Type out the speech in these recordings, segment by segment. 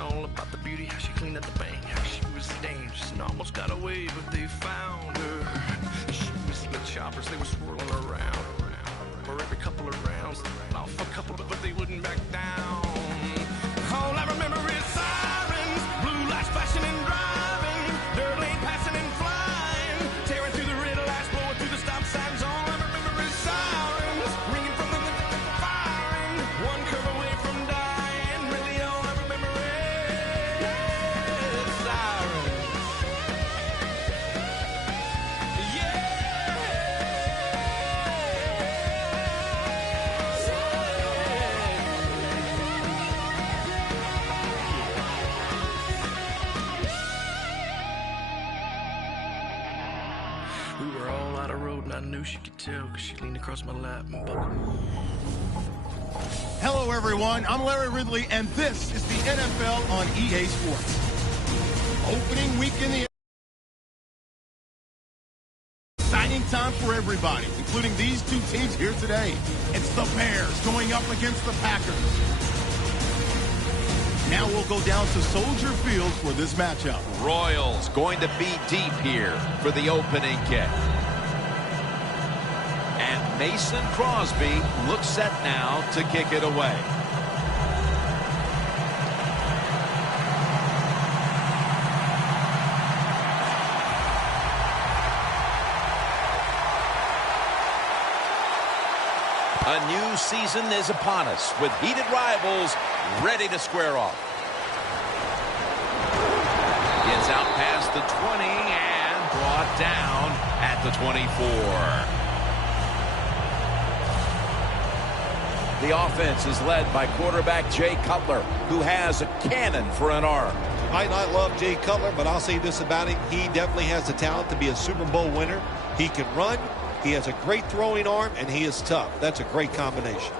all about the beauty, how she cleaned up the bank, how she was dangerous and almost got away, but they found her. She was the choppers, they were swirling around. For every couple of rounds, off a couple, but they wouldn't back down. All I remember is sirens, blue lights flashing and driving, dirt lane passing and flying, tearing through the red lights, blowing through the stop signs. All I remember is sirens, ringing from the firing, one curve away from dying. Really, all I remember is sirens. We were all out of road and I knew she could tell, cause she leaned across my lap and buckled. Hello, everyone. I'm Larry Ridley, and this is the NFL on EA Sports. Opening week in the exciting time for everybody, including these two teams here today. It's the Bears going up against the Packers. Now we'll go down to Soldier Field for this matchup. Royals going to be deep here for the opening kick. And Mason Crosby looks set now to kick it away. A new season is upon us with heated rivals ready to square off. Gets out past the 20 and brought down at the 24. The offense is led by quarterback Jay Cutler, who has a cannon for an arm. Might not love Jay Cutler, but I'll say this about him. He definitely has the talent to be a Super Bowl winner. He can run. He has a great throwing arm, and he is tough. That's a great combination.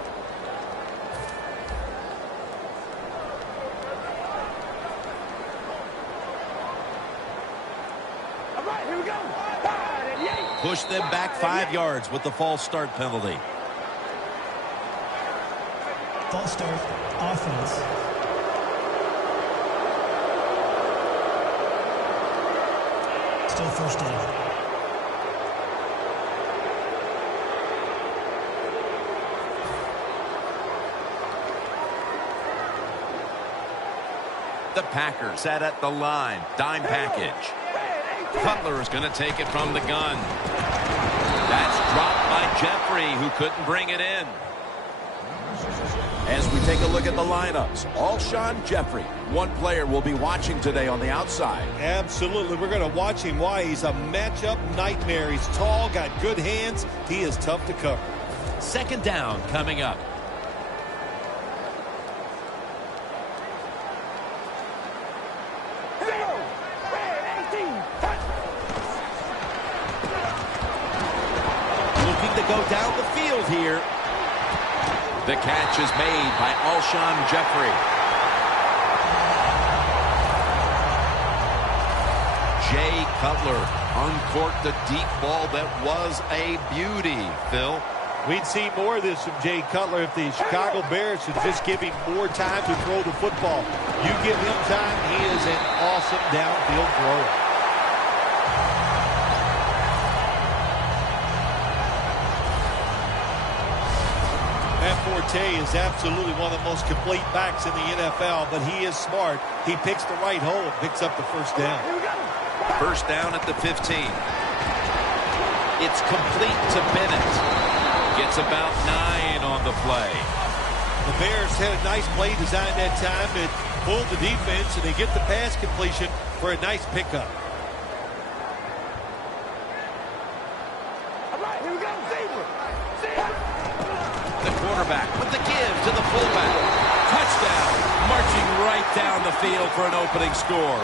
All right, here we go. Push them back 5 yards with the false start penalty. False start, offense. Still first down. The Packers set at the line. Dime package. Cutler is going to take it from the gun. That's dropped by Jeffrey, who couldn't bring it in. As we take a look at the lineups, Alshon Jeffrey, one player we'll be watching today on the outside. Absolutely. We're going to watch him. Why? He's a matchup nightmare. He's tall, got good hands. He is tough to cover. Second down coming up. Looking to go down the field here. The catch is made by Alshon Jeffrey. Jay Cutler uncorked the deep ball that was a beauty, Phil. We'd see more of this from Jay Cutler if the Chicago Bears should just give him more time to throw the football. You give him time, he is an awesome downfield thrower. Matt Forte is absolutely one of the most complete backs in the NFL, but he is smart. He picks the right hole and picks up the first down. First down at the 15. It's complete to Bennett. Gets about 9 on the play. The Bears had a nice play design that time. It pulled the defense, and they get the pass completion for a nice pickup. All right, here we go. Zebra. The quarterback with the give to the fullback. Touchdown. Marching right down the field for an opening score.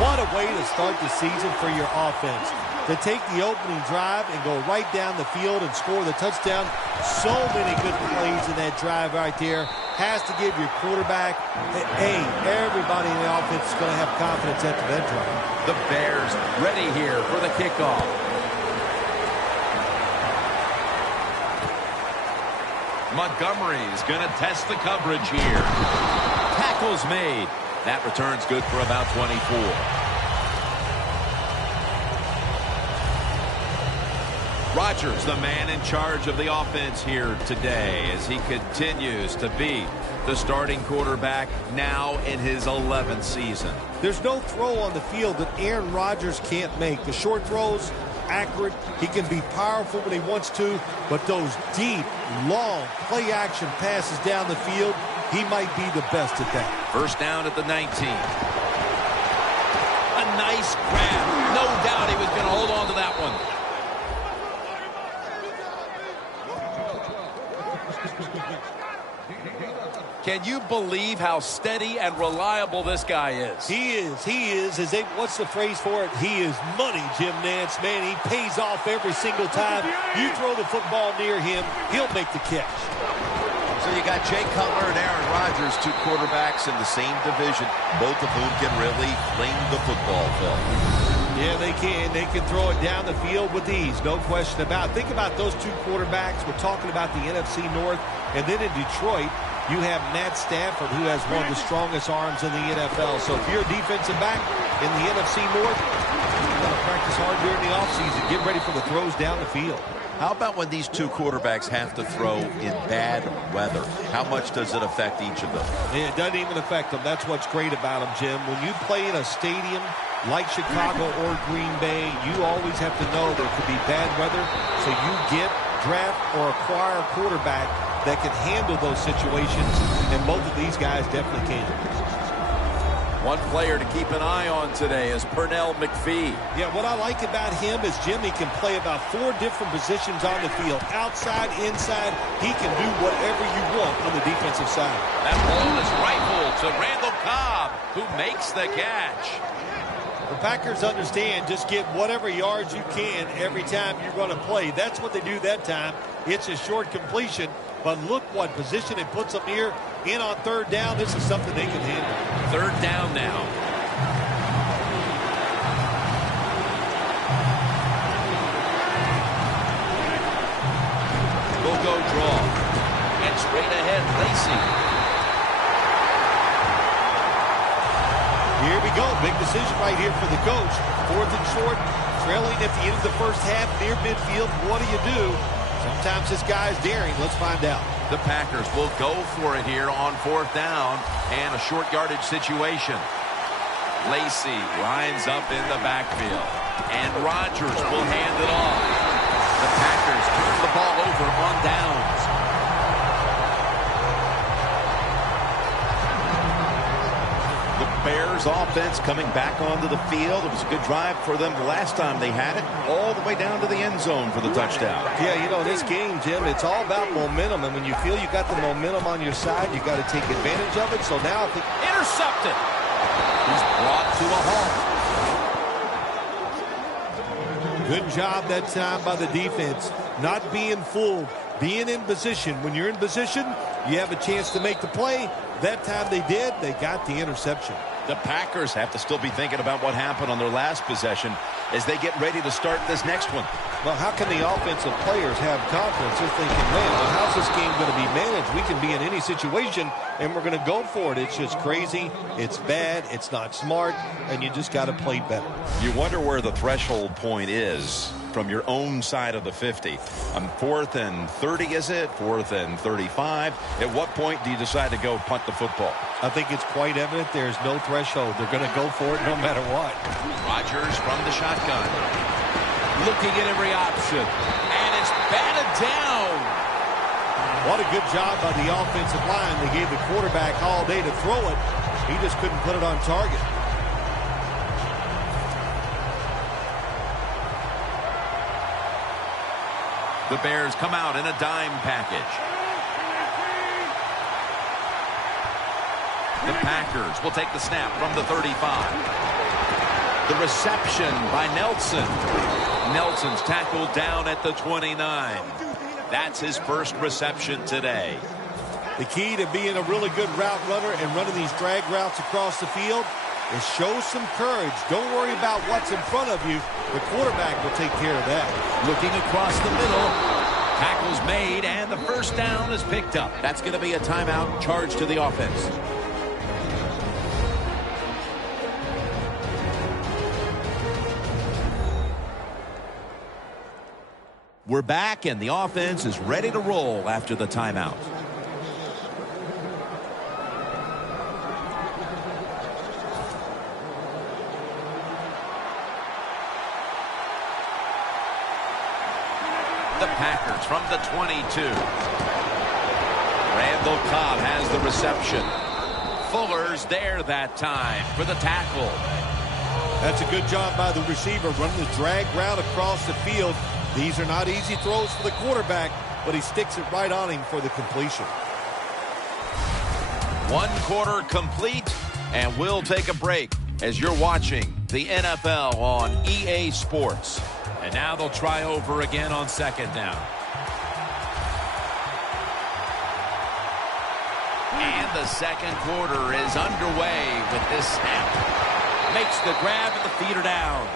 What a way to start the season for your offense. To take the opening drive and go right down the field and score the touchdown. So many good plays in that drive right there. Has to give your quarterback, everybody in the offense is going to have confidence after that drive. The Bears ready here for the kickoff. Montgomery is going to test the coverage here. Tackle's made. That return's good for about 24. Rodgers, the man in charge of the offense here today, as he continues to be the starting quarterback now in his 11th season. There's no throw on the field that Aaron Rodgers can't make. The short throws, accurate. He can be powerful when he wants to, but those deep, long play-action passes down the field, he might be the best at that. First down at the 19. A nice grab. No doubt he was going to hold on to that one. Can you believe how steady and reliable this guy is? He is. He is. What's the phrase for it? He is money, Jim Nance. Man, he pays off every single time. You throw the football near him, he'll make the catch. So you got Jay Cutler and Aaron Rodgers, two quarterbacks in the same division, both of whom can really fling the football forward. Yeah, they can. They can throw it down the field with ease, no question about it. Think about those two quarterbacks. We're talking about the NFC North. And then in Detroit, you have Matt Stafford, who has one of the strongest arms in the NFL. So if you're a defensive back in the NFC North, you've got to practice hard during the offseason. Get ready for the throws down the field. How about when these two quarterbacks have to throw in bad weather? How much does it affect each of them? It doesn't even affect them. That's what's great about them, Jim. When you play in a stadium like Chicago or Green Bay, you always have to know there could be bad weather. So you draft, or acquire a quarterback that can handle those situations, and both of these guys definitely can. One player to keep an eye on today is Pernell McPhee. Yeah, what I like about him is Jim, he can play about 4 different positions on the field. Outside, inside, he can do whatever you want on the defensive side. That ball is rifled to Randall Cobb, who makes the catch. The Packers understand just get whatever yards you can every time you're going to play. That's what they do that time. It's a short completion, but look what position it puts them here. In on third down, this is something they can handle. Third down now. We'll go draw. And straight ahead, Lacey. Here we go. Big decision right here for the coach. 4th and short, trailing at the end of the first half, near midfield. What do? Sometimes this guy's daring. Let's find out. The Packers will go for it here on 4th down and a short yardage situation. Lacey lines up in the backfield, and Rodgers will hand it off. The Packers turn the ball over on downs. The Bears offense coming back onto the field. It was a good drive for them the last time they had it, all the way down to the end zone for the touchdown. Yeah, you know, this game, Jim, it's all about momentum. And when you feel you got the momentum on your side, you got to take advantage of it. So now I think... Intercepted. He's brought to a halt. Good job that time by the defense. Not being fooled, being in position. When you're in position, you have a chance to make the play. That time they did. They got the interception. The Packers have to still be thinking about what happened on their last possession as they get ready to start this next one. Well, how can the offensive players have confidence? They're thinking, man, well, how's this game going to be managed? We can be in any situation, and we're going to go for it. It's just crazy. It's bad. It's not smart, and you just got to play better. You wonder where the threshold point is from your own side of the 50. 4th and 30, is it? 4th and 35. At what point do you decide to go punt the football? I think it's quite evident there's no threshold. They're going to go for it no matter what. Rodgers from the shotgun. Looking at every option. And it's batted down. What a good job by the offensive line. They gave the quarterback all day to throw it. He just couldn't put it on target. The Bears come out in a dime package. The Packers will take the snap from the 35. The reception by Nelson. Nelson's tackled down at the 29. That's his first reception today. The key to being a really good route runner and running these drag routes across the field is show some courage. Don't worry about what's in front of you. The quarterback will take care of that. Looking across the middle. Tackle's made, and the first down is picked up. That's going to be a timeout charge to the offense. We're back, and the offense is ready to roll after the timeout. The Packers from the 22. Randall Cobb has the reception. Fuller's there that time for the tackle. That's a good job by the receiver, running the drag route across the field. These are not easy throws for the quarterback, but he sticks it right on him for the completion. 1 quarter complete, and we'll take a break as you're watching the NFL on EA Sports. And now they'll try over again on 2nd down. And the 2nd quarter is underway with this snap. Makes the grab and the feet are down.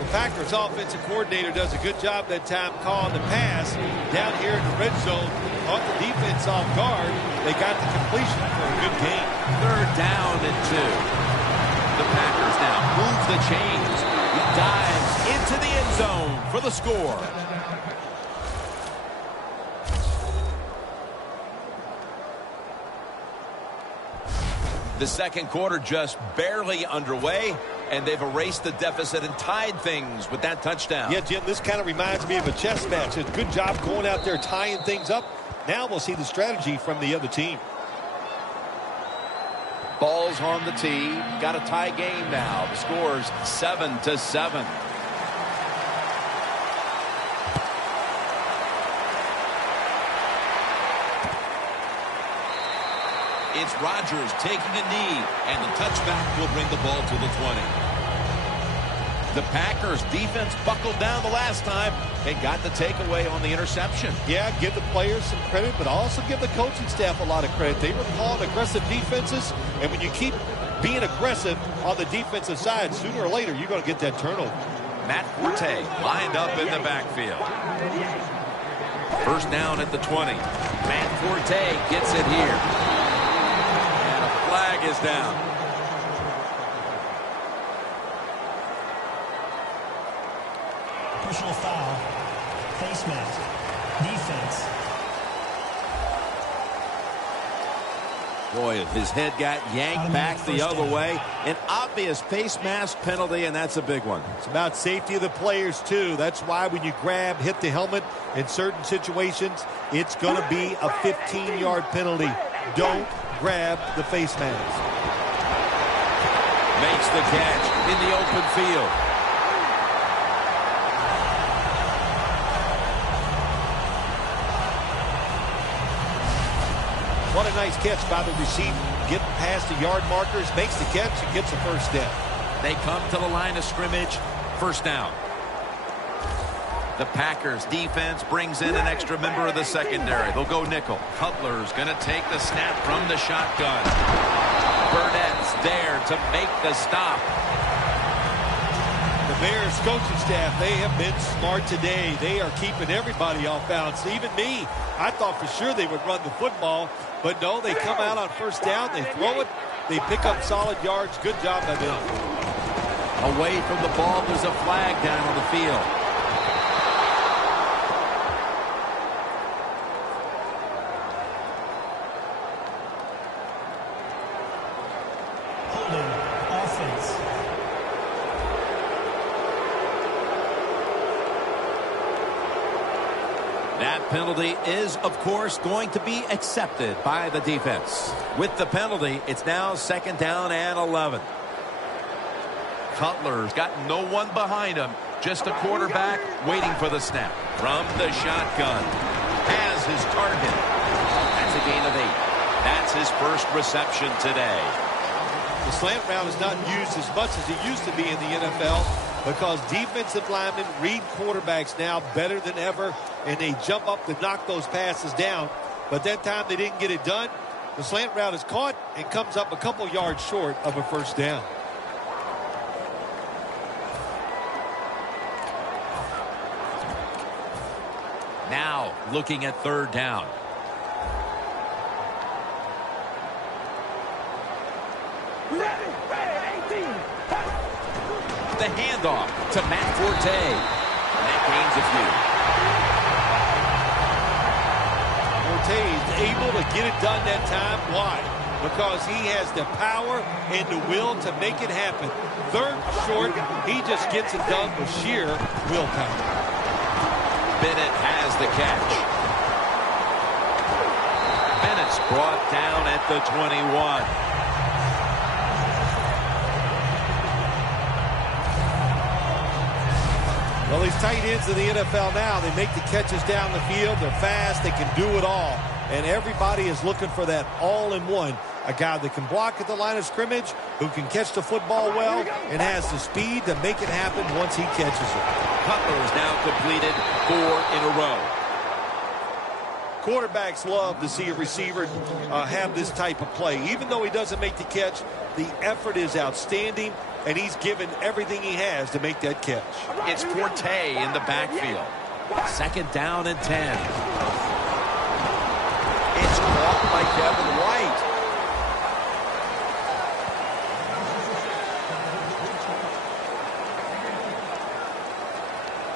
The Packers offensive coordinator does a good job that time calling the pass down here in the red zone. Caught the defense off guard. They got the completion for a good game. 3rd down and 2. The Packers now move the chains. He dives into the end zone for the score. The 2nd quarter just barely underway, and they've erased the deficit and tied things with that touchdown. Yeah, Jim, this kind of reminds me of a chess match. It's a good job going out there tying things up. Now we'll see the strategy from the other team. Ball's on the tee. Got a tie game now. The score's 7-7. It's Rodgers taking a knee, and the touchback will bring the ball to the 20. The Packers defense buckled down the last time and got the takeaway on the interception. Yeah, give the players some credit, but also give the coaching staff a lot of credit. They were calling aggressive defenses, and when you keep being aggressive on the defensive side, sooner or later you're going to get that turnover. Matt Forte lined up in the backfield. 1st down at the 20. Matt Forte gets it here. And a flag is down. Personal foul. Face mask. Defense. Boy, his head got yanked back the other way. An obvious face mask penalty, and that's a big one. It's about safety of the players, too. That's why when you grab, hit the helmet in certain situations, it's going to be a 15-yard penalty. Don't grab the face mask. Makes the catch in the open field. What a nice catch by the receiver. Getting past the yard markers, makes the catch, and gets a 1st down. They come to the line of scrimmage. 1st down. The Packers defense brings in an extra member of the secondary. They'll go nickel. Cutler's going to take the snap from the shotgun. Burnett's there to make the stop. The Bears coaching staff, they have been smart today. They are keeping everybody off balance. Even me, I thought for sure they would run the football. But no, they come out on 1st down, they throw it, they pick up solid yards. Good job by them. Away from the ball, there's a flag down on the field. Holding. Offense. That penalty is, of course, going to be accepted by the defense. With the penalty, it's now 2nd down and 11. Cutler's got no one behind him, just a quarterback waiting for the snap. From the shotgun, has his target. That's a gain of 8. That's his 1st reception today. The slant route is not used as much as it used to be in the NFL because defensive linemen read quarterbacks now better than ever, and they jump up to knock those passes down. But that time they didn't get it done. The slant route is caught and comes up a couple yards short of a 1st down. Now looking at 3rd down. The handoff to Matt Forte. gains a few. Forte is able to get it done that time. Why? Because he has the power and the will to make it happen. Third short, he just gets it done with sheer willpower. Bennett has the catch. Bennett's brought down at the 21. Well, these tight ends in the NFL now, they make the catches down the field. They're fast. They can do it all. And everybody is looking for that all-in-one. A guy that can block at the line of scrimmage, who can catch the football well, and has the speed to make it happen once he catches it. Cutler has now completed 4 in a row. Quarterbacks love to see a receiver have this type of play. Even though he doesn't make the catch, the effort is outstanding, and he's given everything he has to make that catch. It's Forte in the backfield. 2nd down and 10. It's caught by Kevin White.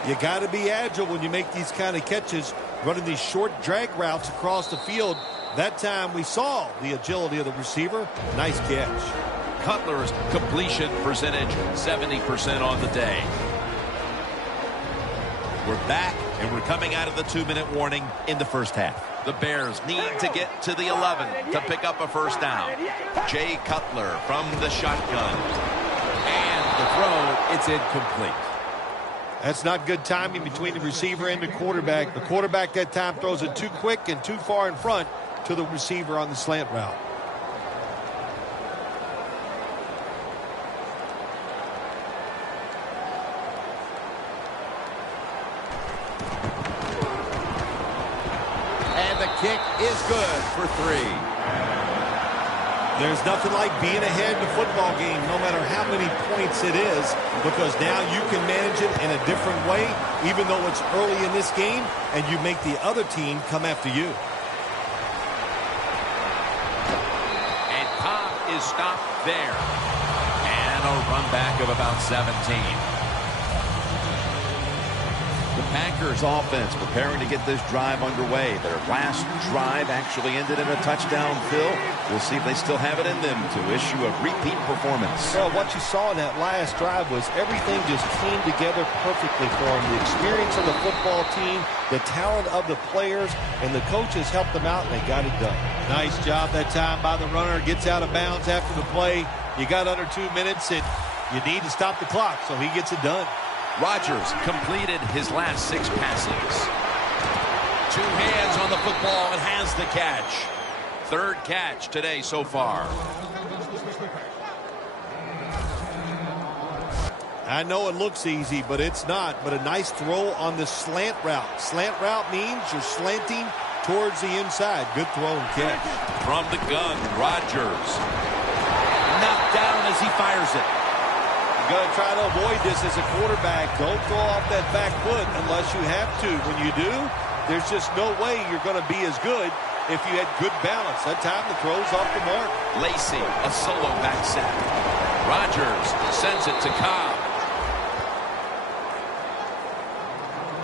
You got to be agile when you make these kind of catches, running these short drag routes across the field. That time we saw the agility of the receiver. Nice catch. Cutler's completion percentage 70% on the day. We're back, and we're coming out of the 2-minute warning in the first half. The Bears need to get to the 11 to pick up a first down. Jay Cutler from the shotgun. And the throw, it's incomplete. That's not good timing between the receiver and the quarterback. The quarterback that time throws it too quick and too far in front to the receiver on the slant route. And the kick is good for 3. There's nothing like being ahead in a football game, no matter how many points it is, because now you can manage it in a different way, even though it's early in this game, and you make the other team come after you. And Cobb is stopped there. And a run back of about 17. The Packers offense preparing to get this drive underway. Their last drive actually ended in a touchdown, Phil. We'll see if they still have it in them to issue a repeat performance. Well, what you saw in that last drive was everything just came together perfectly for them. The experience of the football team, the talent of the players, and the coaches helped them out, and they got it done. Nice job that time by the runner. Gets out of bounds after the play. You got under 2 minutes, and you need to stop the clock, so he gets it done. Rodgers completed his last 6 passes. 2 hands on the football and has the catch. 3rd catch today so far. I know it looks easy, but it's not. But a nice throw on the slant route. Slant route means you're slanting towards the inside. Good throw and catch. From the gun, Rodgers. Knocked down as he fires it. You're going to try to avoid this as a quarterback. Don't throw off that back foot unless you have to. When you do, there's just no way you're going to be as good if you had good balance. That time the throw's off the mark. Lacy, a solo back sack. Rodgers sends it to Cobb.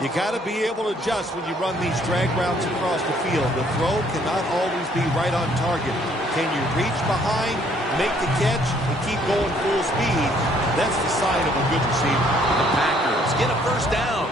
You got to be able to adjust when you run these drag routes across the field. The throw cannot always be right on target. Can you reach behind, make the catch, and keep going full speed? That's the sign of a good receiver. The Packers get a first down.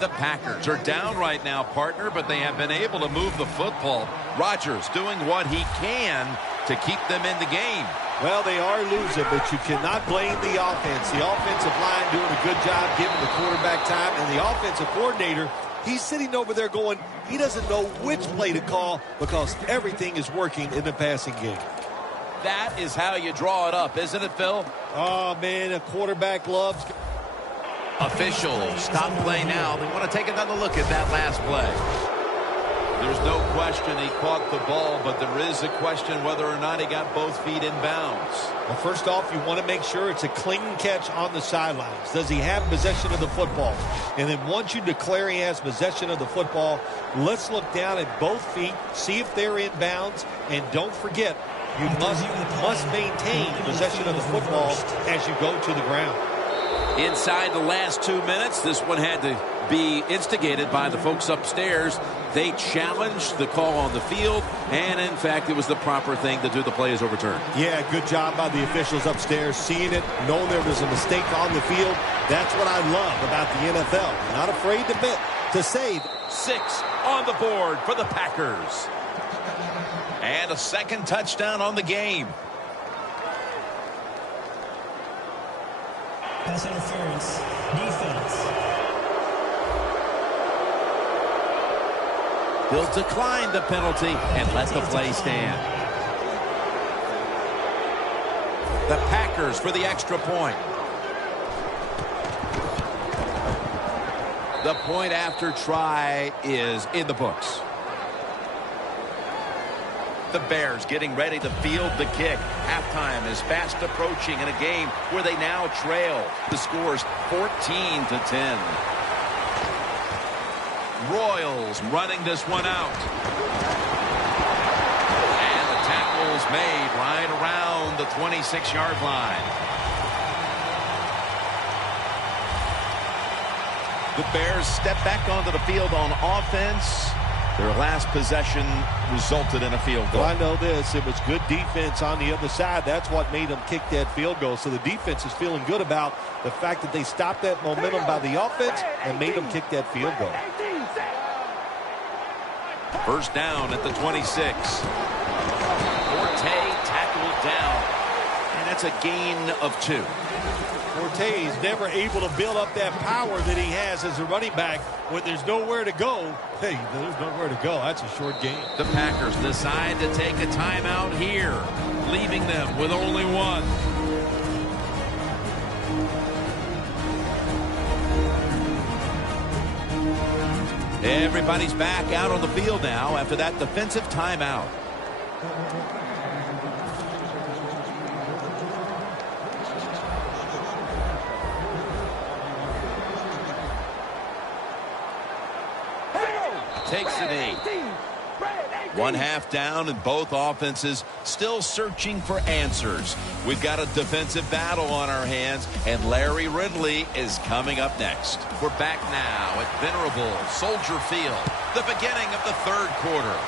The Packers are down right now, partner, but they have been able to move the football. Rodgers doing what he can to keep them in the game. Well, they are losing, but you cannot blame the offense. The offensive line doing a good job giving the quarterback time, and the offensive coordinator, he's sitting over there going, he doesn't know which play to call because everything is working in the passing game. That is how you draw it up, isn't it, Phil? Oh, man, a quarterback loves. Officials stop play now. They want to take another look at that last play. There's no question he caught the ball, but there is a question whether or not he got both feet in bounds. Well, first off, you want to make sure it's a clean catch on the sidelines. Does he have possession of the football? And then once you declare he has possession of the football, let's look down at both feet, see if they're in bounds, and don't forget, you must maintain possession of the football as you go to the ground. Inside the last 2 minutes, this one had to be instigated by the folks upstairs. They challenged the call on the field, and in fact, it was the proper thing to do. The play is overturned. Yeah, good job by the officials upstairs, seeing it, knowing there was a mistake on the field. That's what I love about the NFL. Not afraid to save. 6 on the board for the Packers. And a second touchdown on the game. Pass interference. Defense. He'll decline the penalty and let the play stand. The Packers for the extra point. The point after try is in the books. The Bears getting ready to field the kick. Halftime is fast approaching in a game where they now trail. The score's 14-10. Royals running this one out. And the tackle's made right around the 26-yard line. The Bears step back onto the field on offense. Their last possession resulted in a field goal. Well, I know this. It was good defense on the other side. That's what made them kick that field goal. So the defense is feeling good about the fact that they stopped that momentum by the offense and made them kick that field goal. First down at the 26. Forte tackled down. And that's a gain of 2. Forte is never able to build up that power that he has as a running back. When there's nowhere to go, hey, there's nowhere to go. That's a short game. The Packers decide to take a timeout here, leaving them with only one. Everybody's back out on the field now after that defensive timeout. Takes the knee. 1 half down, and both offenses still searching for answers. We've got a defensive battle on our hands, and Larry Ridley is coming up next. We're back now at Venerable Soldier Field, the beginning of the third quarter.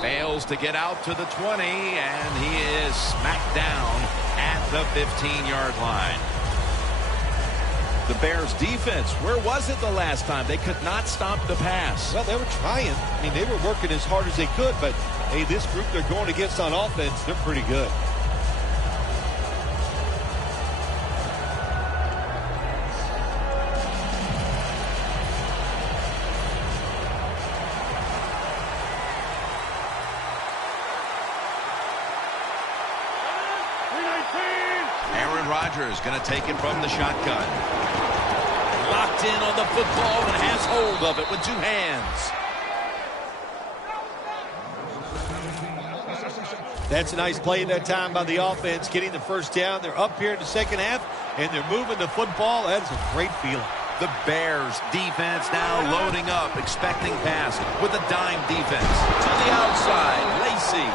Fails to get out to the 20, and he is smacked down at the 15-yard line. The Bears defense, where was it the last time? They could not stop the pass. Well, they were trying. I mean, they were working as hard as they could, but hey, this group they're going against on offense, they're pretty good. Rodgers going to take it from the shotgun. Locked in on the football and has hold of it with 2 hands. That's a nice play that time by the offense, getting the first down. They're up here in the second half, and they're moving the football. That is a great feeling. The Bears defense now loading up, expecting pass with a dime defense. To the outside, Lacey.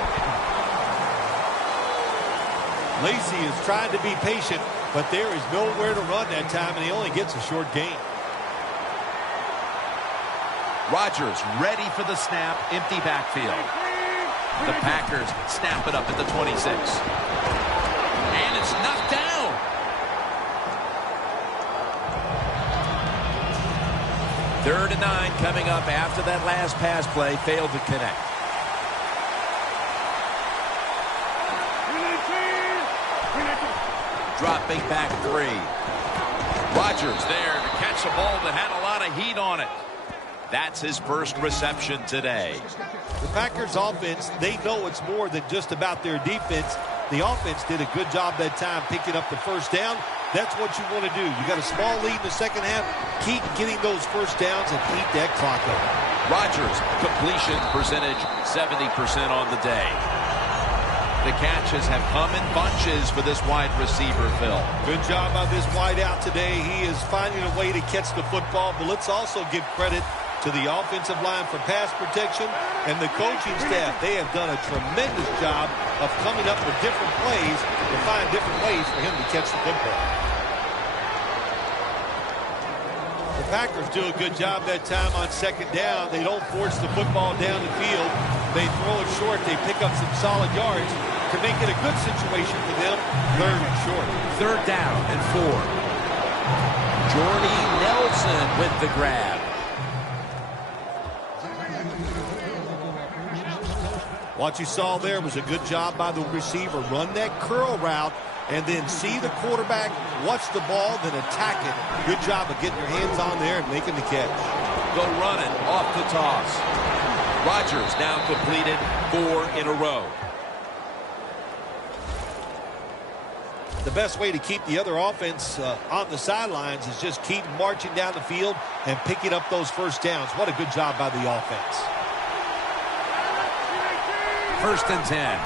Lacey is trying to be patient, but there is nowhere to run that time, and he only gets a short gain. Rodgers ready for the snap, empty backfield. The Packers snap it up at the 26. And it's knocked down. Third and 9 coming up after that last pass play failed to connect. Dropping back 3. Rodgers there to catch a ball that had a lot of heat on it. That's his first reception today. The Packers offense, they know it's more than just about their defense. The offense did a good job that time picking up the first down. That's what you want to do. You got a small lead in the second half. Keep getting those first downs and keep that clock up. Rodgers, completion percentage 70% on the day. The catches have come in bunches for this wide receiver, Phil. Good job by this wide out today. He is finding a way to catch the football, but let's also give credit to the offensive line for pass protection, and the coaching staff. They have done a tremendous job of coming up with different plays to find different ways for him to catch the football. The Packers do a good job that time on second down. They don't force the football down the field. They throw it short. They pick up some solid yards to make it a good situation for them. Third and short. Third down and 4. Jordy Nelson with the grab. What you saw there was a good job by the receiver. Run that curl route and then see the quarterback, watch the ball, then attack it. Good job of getting your hands on there and making the catch. Go running off the toss. Rodgers now completed 4 in a row. The best way to keep the other offense on the sidelines is just keep marching down the field and picking up those first downs. What a good job by the offense. First and 10.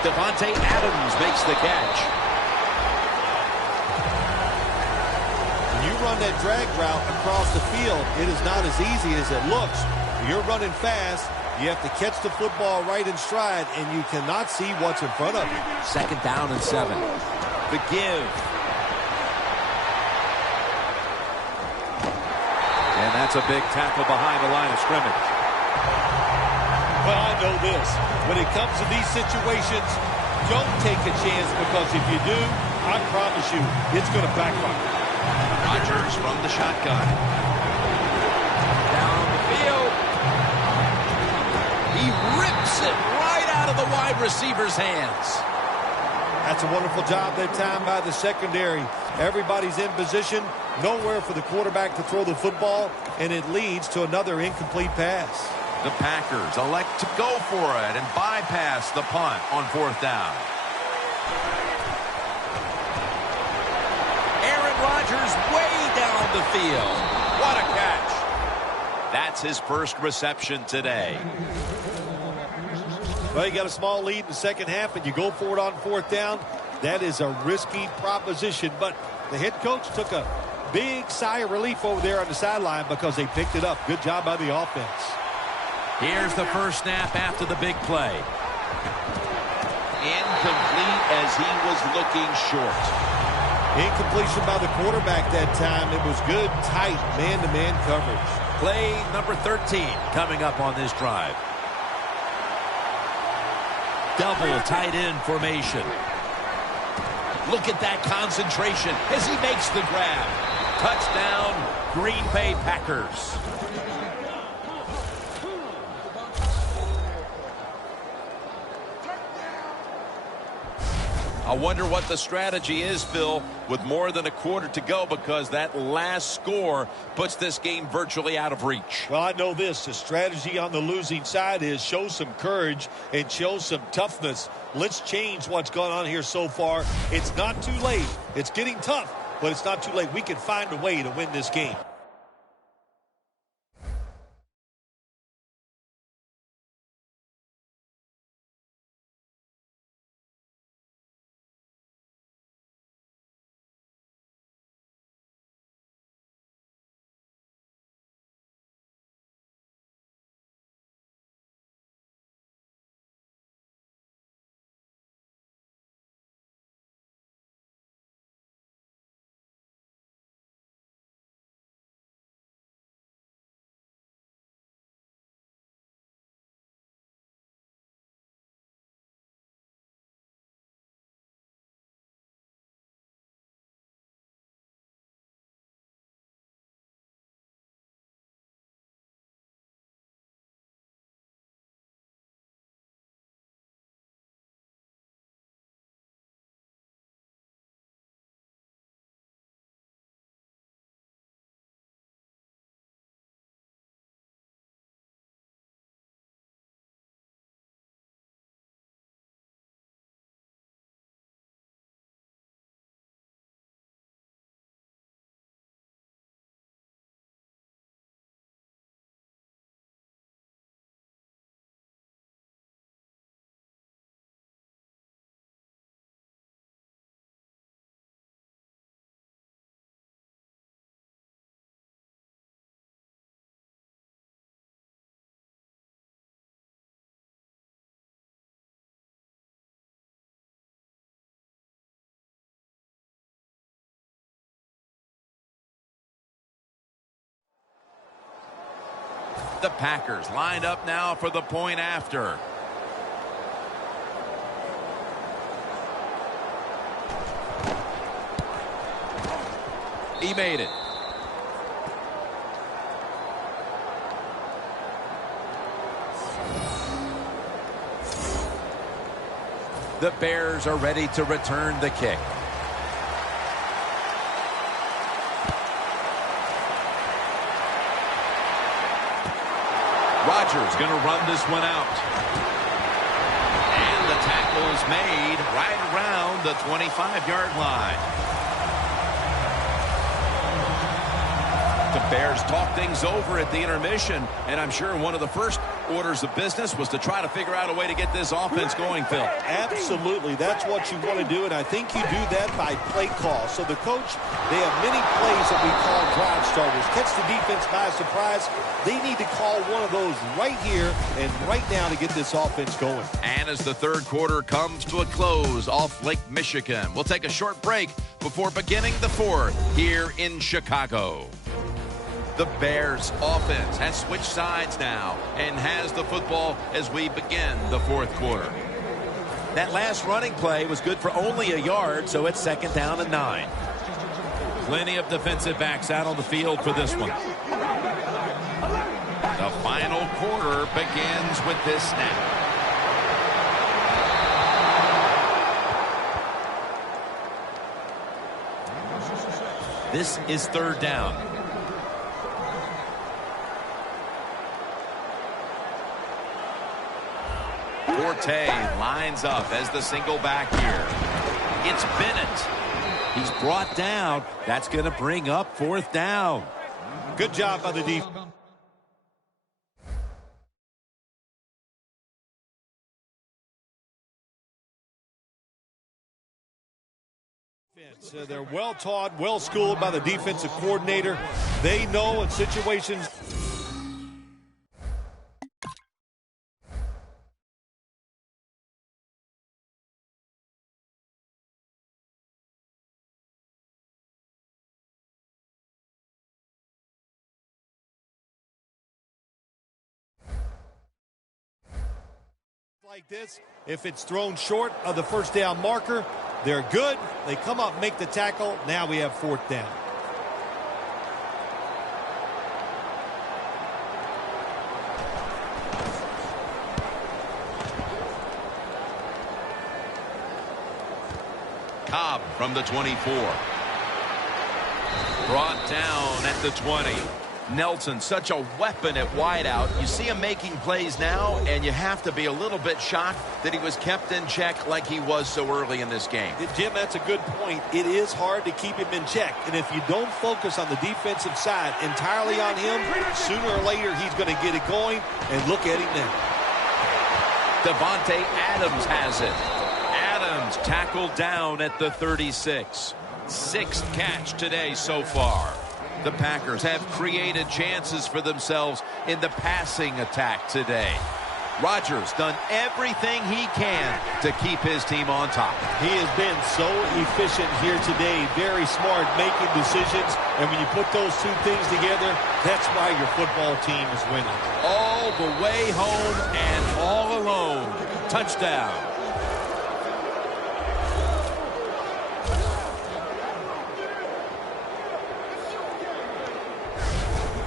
Devontae Adams makes the catch. When you run that drag route across the field, it is not as easy as it looks. You're running fast. You have to catch the football right in stride, and you cannot see what's in front of you. Second down and 7. The give. And that's a big tackle behind the line of scrimmage. Well, I know this. When it comes to these situations, don't take a chance, because if you do, I promise you, it's going to backfire. Rodgers from the shotgun. Down the field. He rips it right out of the wide receiver's hands. That's a wonderful job that time by the secondary. Everybody's in position, nowhere for the quarterback to throw the football, and it leads to another incomplete pass. The Packers elect to go for it and bypass the punt on 4th down. Aaron Rodgers way down the field. What a catch. That's his first reception today. Well, you got a small lead in the second half, and you go for it on 4th down. That is a risky proposition, but the head coach took a big sigh of relief over there on the sideline because they picked it up. Good job by the offense. Here's the first snap after the big play. Incomplete as he was looking short. Incompletion by the quarterback that time. It was good, tight, man-to-man coverage. Play number 13 coming up on this drive. Double tight end formation. Look at that concentration as he makes the grab. Touchdown, Green Bay Packers. I wonder what the strategy is, Phil, with more than a quarter to go, because that last score puts this game virtually out of reach. Well, I know this. The strategy on the losing side is show some courage and show some toughness. Let's change what's gone on here so far. It's not too late. It's getting tough, but it's not too late. We can find a way to win this game. The Packers lined up now for the point after. He made it. The Bears are ready to return the kick. Rodgers going to run this one out. And the tackle is made right around the 25-yard line. The Bears talk things over at the intermission, and I'm sure one of the first orders of business was to try to figure out a way to get this offense going, Phil. Absolutely. That's what you want to do, and I think you do that by play call. So the coach, they have many plays that we call drive starters. Catch the defense by surprise. They need to call one of those right here and right now to get this offense going. And as the third quarter comes to a close off Lake Michigan, we'll take a short break before beginning the fourth here in Chicago. The Bears offense has switched sides now and has the football as we begin the fourth quarter. That last running play was good for only a yard, so it's 2nd down and 9. Plenty of defensive backs out on the field for this one. The final quarter begins with this snap. This is 3rd down. Forte lines up as the single back here. It's Bennett. He's brought down. That's going to bring up 4th down. Good job by the defense. They're well taught, well schooled by the defensive coordinator. They know in situations. Like this, if it's thrown short of the 1st down marker, they're good. They come up, make the tackle. Now we have 4th down. Cobb from the 24. Brought down at the 20. Nelson, such a weapon at wideout. You see him making plays now, and you have to be a little bit shocked that he was kept in check like he was so early in this game. Jim, that's a good point. It is hard to keep him in check, and if you don't focus on the defensive side entirely on him, sooner or later he's going to get it going, and look at him now. Devontae Adams has it. Adams tackled down at the 36. 6th catch today so far. The Packers have created chances for themselves in the passing attack today. Rodgers done everything he can to keep his team on top. He has been so efficient here today. Very smart making decisions. And when you put those two things together, that's why your football team is winning. All the way home and all alone. Touchdown.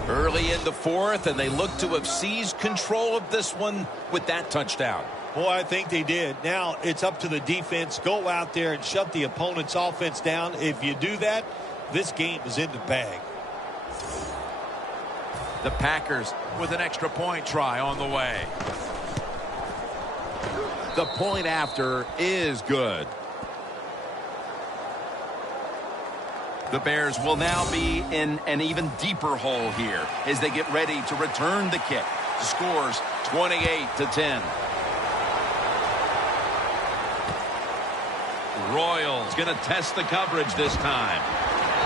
Early in the fourth, and they look to have seized control of this one with that touchdown. Boy, I think they did. Now it's up to the defense. Go out there and shut the opponent's offense down. If you do that, this game is in the bag. The Packers with an extra point try on the way. The point after is good. The Bears will now be in an even deeper hole here as they get ready to return the kick. Scores 28-10. Royals going to test the coverage this time.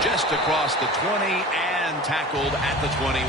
Just across the 20 and tackled at the 21.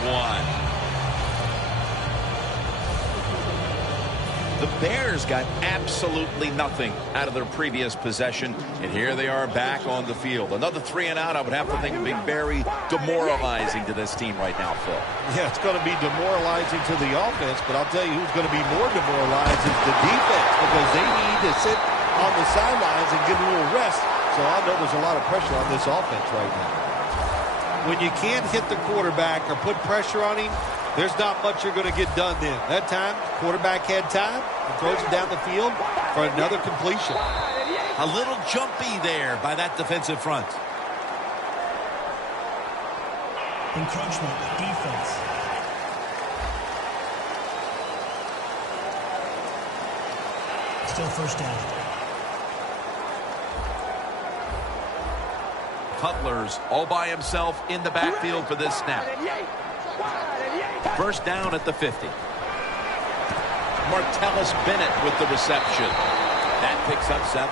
The Bears got absolutely nothing out of their previous possession, and here they are back on the field. Another 3 and out, I would have to think, would be very demoralizing to this team right now, Phil. Yeah, it's going to be demoralizing to the offense, but I'll tell you who's going to be more demoralized is the defense, because they need to sit on the sidelines and get a little rest. So I know there's a lot of pressure on this offense right now. When you can't hit the quarterback or put pressure on him, there's not much you're going to get done then. That time, quarterback had time and throws it down the field for another completion. A little jumpy there by that defensive front. Encroachment, defense. Still first down. Cutler's all by himself in the backfield for this snap. First down at the 50. Martellus Bennett with the reception. That picks up 7.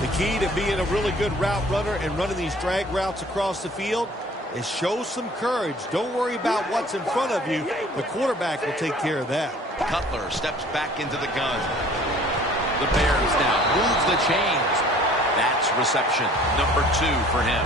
The key to being a really good route runner and running these drag routes across the field is show some courage. Don't worry about what's in front of you. The quarterback will take care of that. Cutler steps back into the gun. The Bears now moves the chains. That's reception number 2 for him.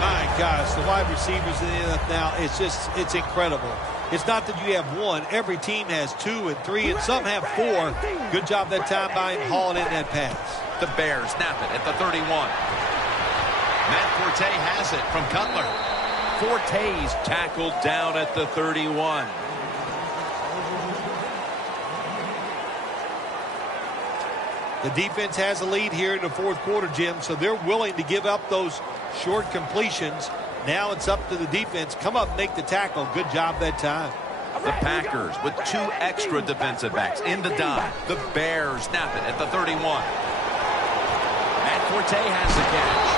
My gosh, the wide receivers in the NFL now, it's incredible. It's not that you have one. Every team has 2 and 3, and some have 4. Good job that time by him hauling in that pass. The Bears snap it at the 31. Matt Forte has it from Cutler. Forte's tackled down at the 31. The defense has a lead here in the fourth quarter, Jim, so they're willing to give up those short completions. Now it's up to the defense. Come up and make the tackle. Good job that time. The Packers with 2 extra defensive backs in the dime. The Bears snap it at the 31. Matt Forte has the catch.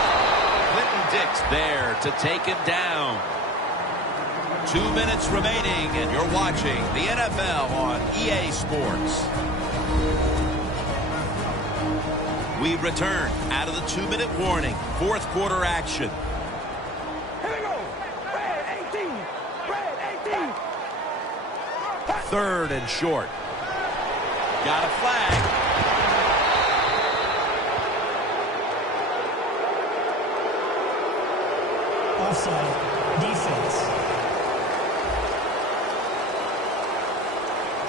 Clinton Dix there to take him down. 2 minutes remaining, and you're watching the NFL on EA Sports. We return out of the 2-minute warning. Fourth quarter action. Here we go. Red 18. Red 18. 3rd and short. Got a flag. Offside, defense.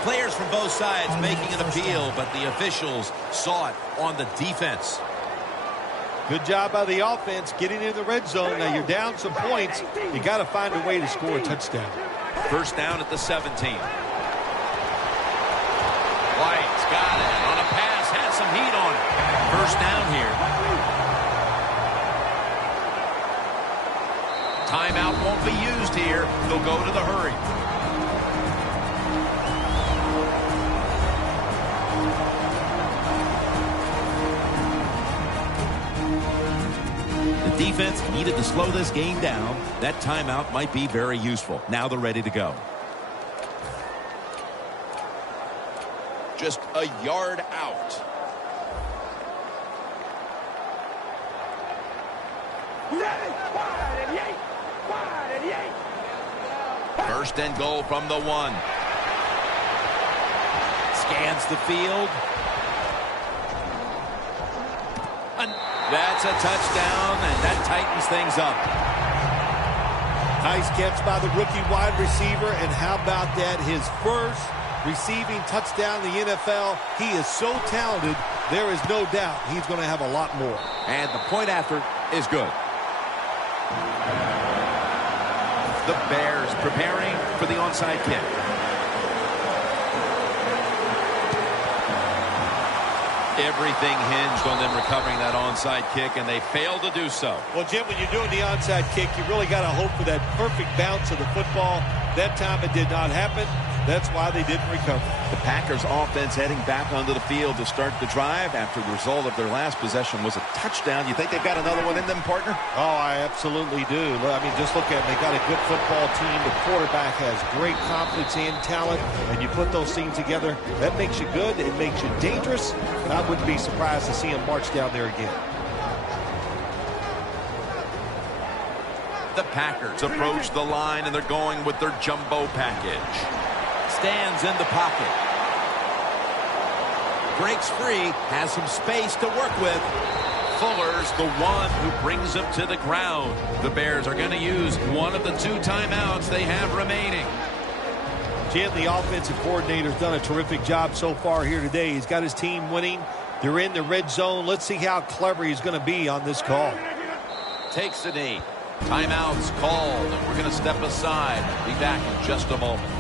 Players from both sides On making an first appeal, down. but the officials saw it on the defense. Good job by the offense getting in the red zone. Now you're down some points. You got to find a way to score a touchdown. First down at the 17. White's got it on a pass, had some heat on it. First down here. Timeout won't be used here. They'll go to the hurry. The defense needed to slow this game down. That timeout might be very useful. Now they're ready to go. Just a yard out. First and goal from the 1. Scans the field. That's a touchdown, and that tightens things up. Nice catch by the rookie wide receiver, and how about that? His first receiving touchdown in the NFL. He is so talented, there is no doubt he's going to have a lot more. And the point after is good. The Bears preparing for the onside kick. Everything hinged on them recovering that onside kick, and they failed to do so. Well, Jim, when you're doing the onside kick, you really got to hope for that perfect bounce of the football. That time it did not happen. That's why they didn't recover. The Packers offense heading back onto the field to start the drive after the result of their last possession was a touchdown. You think they've got another one in them, partner? Oh, I absolutely do. I mean, just look at them. They got a good football team. The quarterback has great confidence and talent, and you put those things together, that makes you good. It makes you dangerous, and I wouldn't be surprised to see them march down there again. The Packers approach the line, and they're going with their jumbo package. Stands in the pocket. Breaks free, has some space to work with. Fuller's the one who brings him to the ground. The Bears are going to use one of the 2 timeouts they have remaining. Jim, the offensive coordinator's done a terrific job so far here today. He's got his team winning. They're in the red zone. Let's see how clever he's going to be on this call. Takes the knee. Timeout's called, and we're going to step aside. Be back in just a moment.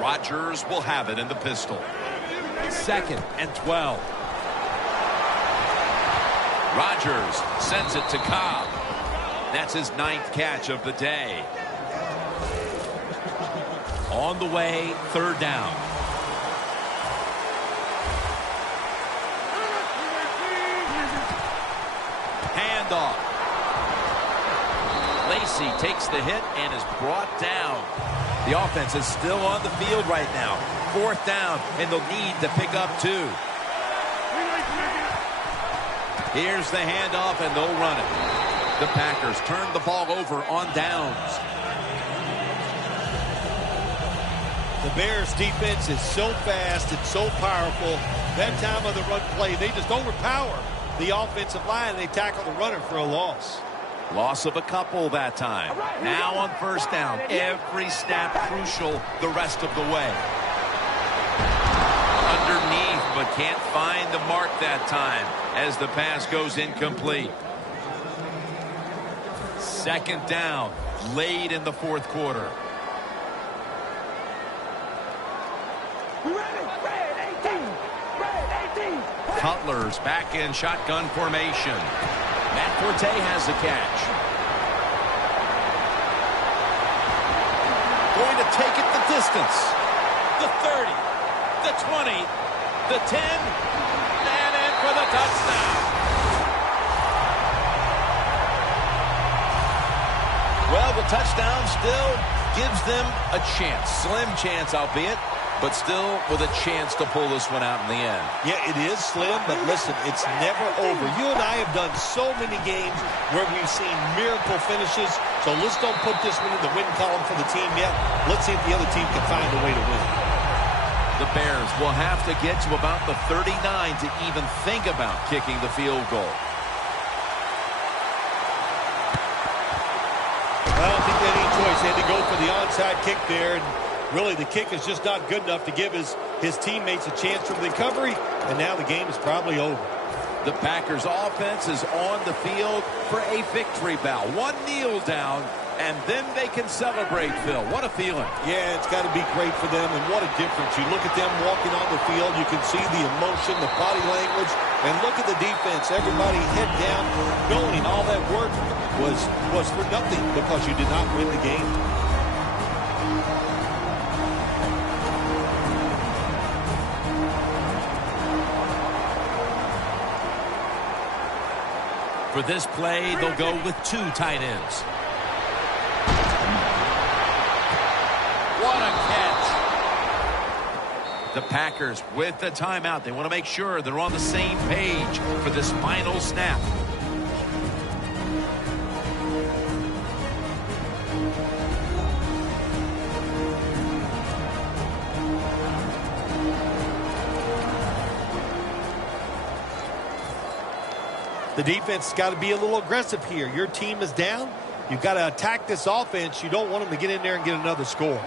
Rodgers will have it in the pistol. 2nd and 12. Rodgers sends it to Cobb. That's his 9th catch of the day. On the way, 3rd down. Handoff. Lacy takes the hit and is brought down. The offense is still on the field right now. 4th down, and they'll need to pick up 2. Here's the handoff, and they'll run it. The Packers turn the ball over on downs. The Bears' defense is so fast and so powerful. That time of the run play, they just overpower the offensive line, and they tackle the runner for a loss. Loss of a couple that time. Now on 1st down. Every snap crucial the rest of the way. Underneath, but can't find the mark that time as the pass goes incomplete. 2nd down, late in the 4th quarter. Cutler's back in shotgun formation. Matt Forte has the catch. Going to take it the distance. The 30, the 20, the 10, and in for the touchdown. Well, the touchdown still gives them a chance. Slim chance, albeit, but still with a chance to pull this one out in the end. Yeah, it is slim, but listen, it's never over. You and I have done so many games where we've seen miracle finishes, so let's don't put this one in the win column for the team yet. Let's see if the other team can find a way to win. The Bears will have to get to about the 39 to even think about kicking the field goal. I don't think they had any choice. They had to go for the onside kick there, and really, the kick is just not good enough to give his teammates a chance for recovery, and now the game is probably over. The Packers offense is on the field for a victory bow. One kneel down, and then they can celebrate, Phil. What a feeling. Yeah, it's got to be great for them, and what a difference. You look at them walking on the field, you can see the emotion, the body language, and look at the defense. Everybody head down, knowing all that work was for nothing because you did not win the game. For this play, they'll go with 2 tight ends. What a catch. The Packers with the timeout. They want to make sure they're on the same page for this final snap. The defense has got to be a little aggressive here. Your team is down. You've got to attack this offense. You don't want them to get in there and get another score.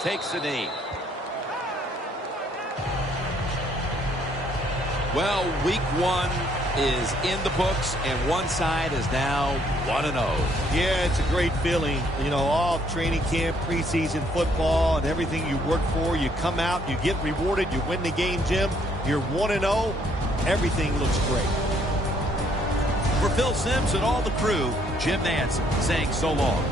Takes the knee. Well, week 1 is in the books, and one side is now 1-0. Yeah, it's a great feeling. You know, all training camp, preseason football, and everything you work for, you come out, you get rewarded, you win the game, Jim. You're 1-0. Everything looks great. For Phil Simms and all the crew, Jim Nance saying so long.